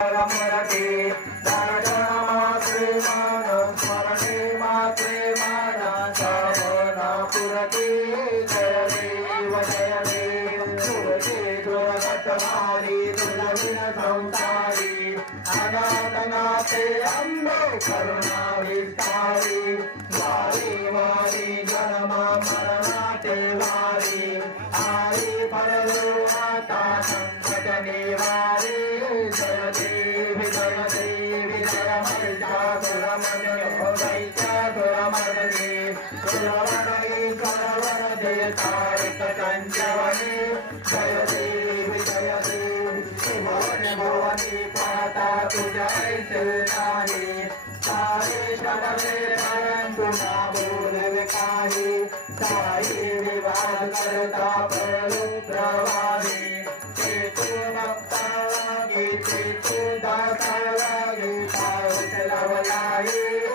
मराठी मात्रे मान स्मरणे मात्रे माना सावना पुरती जय देव तुझे दुर्गतहारी दुर्विन संसारी अनाथनाथे अंबे करुणा विस्तारी वारी वारी जन्म मरणाचे वारी आई परलोकाता संकट निवारी जय देवी जय मर्जा दुरमने होदैत्य दुरमर्दने दुरवरई करवर जय तारिक कंचवने जय देवी भुवन भुवनी पाता तुझे नाही सारे शबरे परंतु ना बोल काही साई विवाह करता प्रभु प्रवाही ते भक्ता लागी ते दाता लागी पाऊस लावलाई